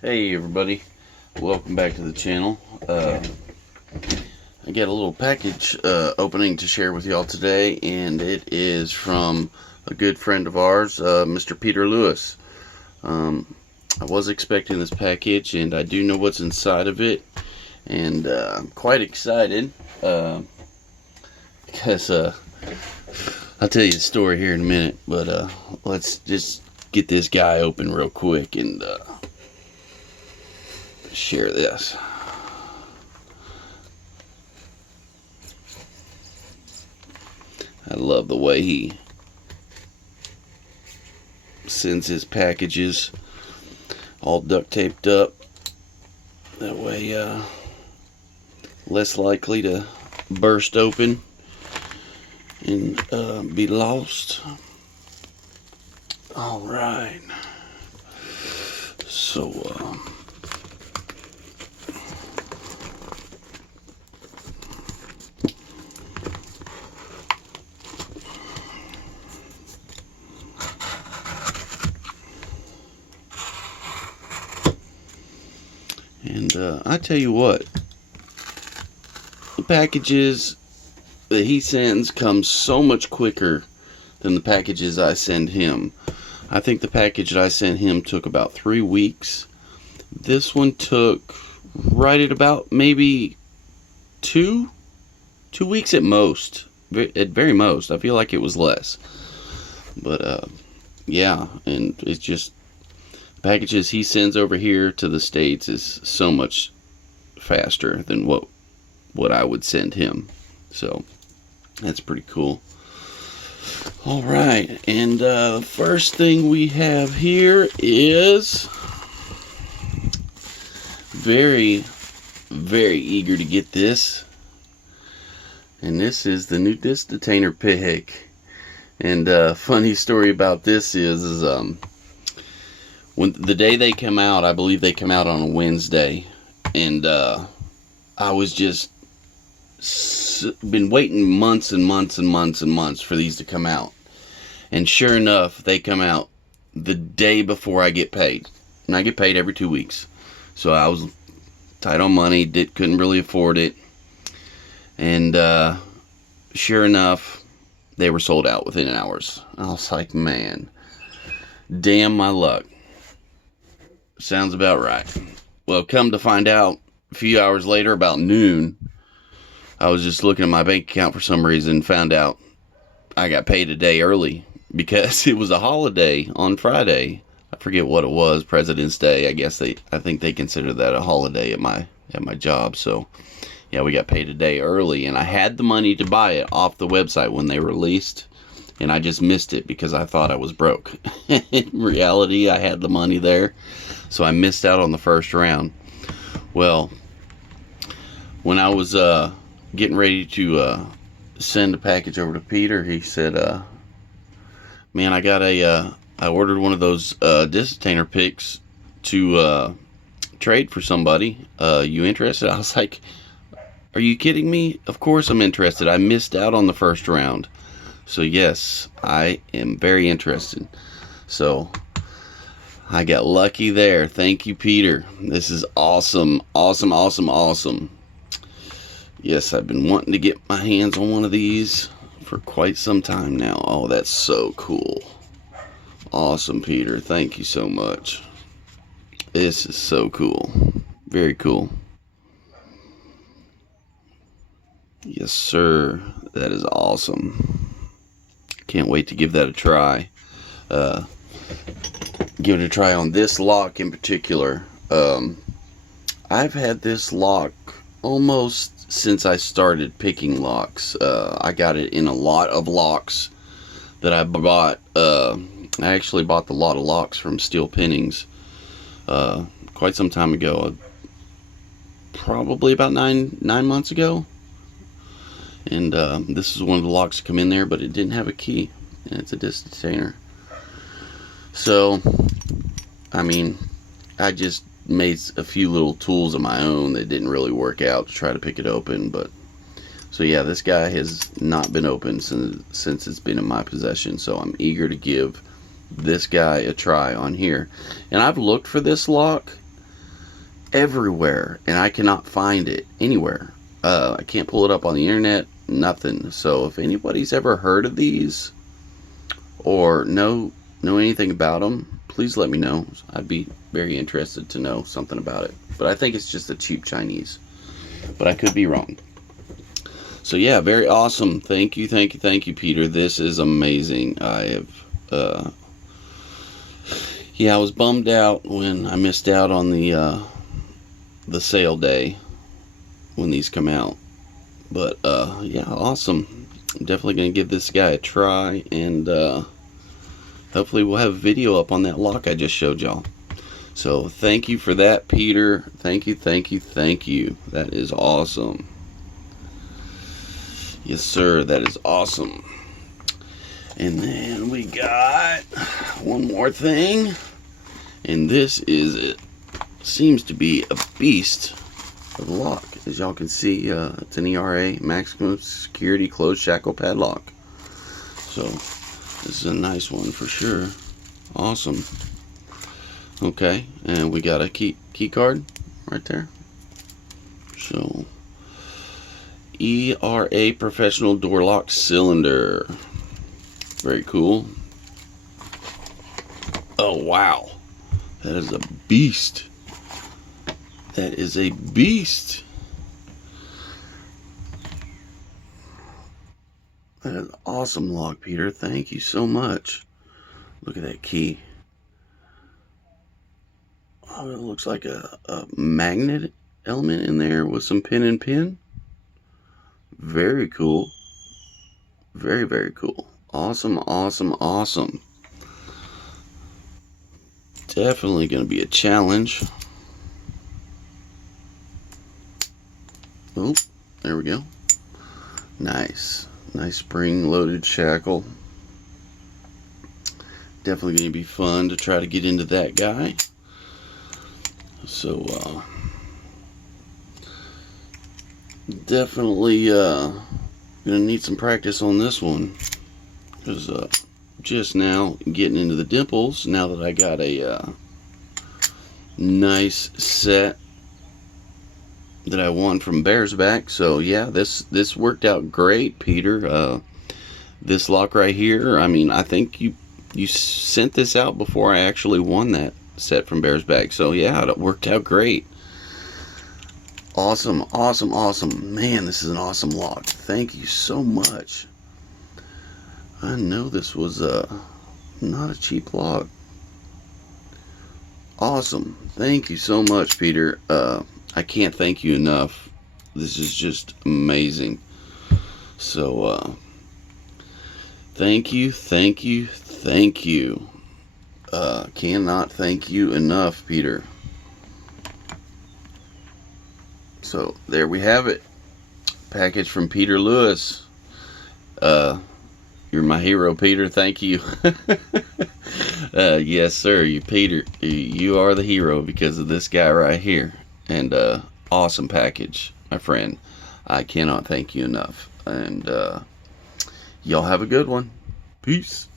Hey everybody, welcome back to the channel. I got a little package opening to share with y'all today, and it is from a good friend of ours, Mr. Peter Lewis. I was expecting this package, and I do know what's inside of it, and I'm quite excited because I'll tell you the story here in a minute, but let's just get this guy open real quick and share this. I love the way he sends his packages all duct taped up. That way, less likely to burst open and be lost. All right. So, I tell you what, the packages that he sends come so much quicker than the packages I send him. I think the package that I sent him took about 3 weeks. This one took right at about maybe 2 weeks at most. At very most. I feel like it was less. But yeah, and it's just packages he sends over here to the States is so much faster than what I would send him. So that's pretty cool. All right, and the first thing we have here is very eager to get this, and this is the new disc detainer pick. And funny story about this is when the day they come out, I believe they come out on a Wednesday, and I was just been waiting months and months and months and months for these to come out, and sure enough, they come out the day before I get paid, and I get paid every 2 weeks, so I was tight on money, couldn't really afford it, and sure enough, they were sold out within hours. I was like, man, damn my luck. Sounds about right. Well, come to find out, a few hours later, about noon, I was just looking at my bank account for some reason and found out I got paid a day early because it was a holiday on Friday. I forget what it was, President's Day. I think they consider that a holiday at my job. So yeah, we got paid a day early, and I had the money to buy it off the website when they released, and I just missed it because I thought I was broke. In reality, I had the money there, so I missed out on the first round. Well, when I was getting ready to send a package over to Peter, he said, man, I ordered one of those disc detainer picks to trade for somebody. You interested? I was like, are you kidding me? Of course I'm interested. I missed out on the first round. So yes, I am very interested. So I got lucky there. Thank you, Peter. This is awesome. Awesome, awesome, awesome. Yes, I've been wanting to get my hands on one of these for quite some time now. Oh, that's so cool. Awesome, Peter. Thank you so much. This is so cool. Very cool. Yes, sir. That is awesome. Can't wait to give that a try. Give it a try on this lock in particular. I've had this lock almost since I started picking locks. I got it in a lot of locks that I bought. I actually bought the lot of locks from Steel Pinnings quite some time ago. Probably about nine months ago. And this is one of the locks to come in there, but it didn't have a key, and it's a disc detainer. So, I mean, I just made a few little tools of my own that didn't really work out to try to pick it open. But so yeah, this guy has not been opened since it's been in my possession, so I'm eager to give this guy a try on here. And I've looked for this lock everywhere, and I cannot find it anywhere. I can't pull it up on the internet, nothing. So if anybody's ever heard of these or know anything about them, please let me know. I'd be very interested to know something about it. But I think it's just a cheap Chinese, but I could be wrong. So yeah, very awesome. Thank you, Peter. This is amazing. I have yeah, I was bummed out when I missed out on the sale day when these come out. But yeah, awesome. I'm definitely gonna give this guy a try, and hopefully we'll have a video up on that lock I just showed y'all. So thank you for that, Peter. Thank you. That is awesome. Yes, sir, that is awesome. And then we got one more thing, and this is it. Seems to be a beast of a lock. As y'all can see, it's an ERA maximum security closed shackle padlock. So this is a nice one for sure. Awesome. Okay, and we got a key card right there. So ERA professional door lock cylinder. Very cool. Oh wow, that is a beast. That is a beast. That is awesome lock, Peter. Thank you so much. Look at that key. Oh, it looks like a magnet element in there with some pin and pin. Very cool. Very cool. Awesome. Definitely going to be a challenge. Oh, there we go. Nice spring loaded shackle. Definitely going to be fun to try to get into that guy. So definitely gonna need some practice on this one, because just now getting into the dimples now that I got a nice set that I won from Bear's Back. So yeah, this worked out great, Peter. This lock right here, I mean, I think you sent this out before I actually won that set from Bear's Back. So yeah, it worked out great. Awesome. Man, this is an awesome lock. Thank you so much. I know this was not a cheap lock. Awesome. Thank you so much, Peter. I can't thank you enough. This is just amazing. So thank you. Cannot thank you enough, Peter. So there we have it. Package from Peter Lewis. You're my hero, Peter. Thank you. Yes, sir. Peter, you are the hero because of this guy right here. And awesome package, my friend. I cannot thank you enough. And y'all have a good one. Peace.